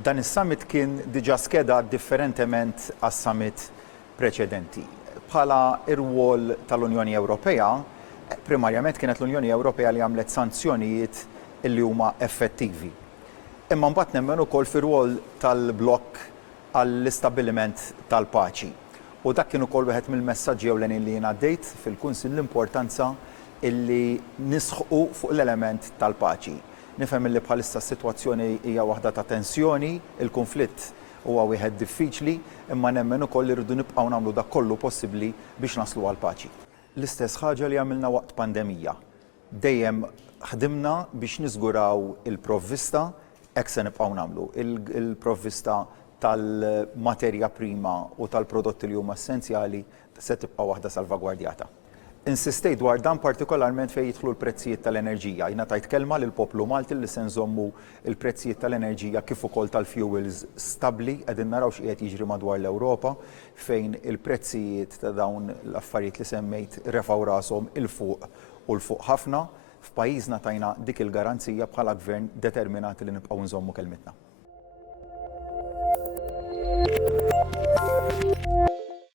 Dan is-summit kien diġà skeda differentement għas-summit preċedenti. Bħala ir-rwol tal-Unjoni Ewropea, primarjament kienet l-Unjoni Ewropea li għamlet sanzjonijiet li huma effettivi. Imma mbagħad nemmen ukoll fir-rwol tal-blokk għall-istabbiliment tal-paċi. U dak kien ukoll wieħed mill-messaġġi ewlenin li jiena għaddejt fil-Kunsill l-importanza illi nisħu fuq l-element tal-paċi. Nifhem li bħalissa s-sitwazzjoni hija waħda ta' tensjoni, il-konflitt huwa wieħed diffiċli, imma nemmen ukoll li rridu nibqgħu nagħmlu dak kollu possibbli biex naslu għal paċi. L-istess ħaġa li għamilna waqt pandemija. Dejjem ħdimna biex niżguraw il-provvista hekk se nibqgħu nagħmlu. Il-provvista tal-materja prima u tal-prodotti li huma essenzjali se tibqa' waħda salvagwardjata. Insistejt dwar dan partikolarment fejn jidħlu l-prezzijiet tal-enerġija. Jiena tajt kelma lil poplu Malti li se nżommu l-prezzijiet tal-enerġija kif ukoll tal-fuels stabbli qegħdin naraw x'qiegħed jiġri madwar l-Ewropa fejn il-prezzijiet ta' dawn l-affarijiet li semmejt refgħu rashom il-fuq u l-fuq ħafna. F'pajjiżna tajna dik il-garanzija bħala gvern determinati li nibqgħu nżommu kelmitna.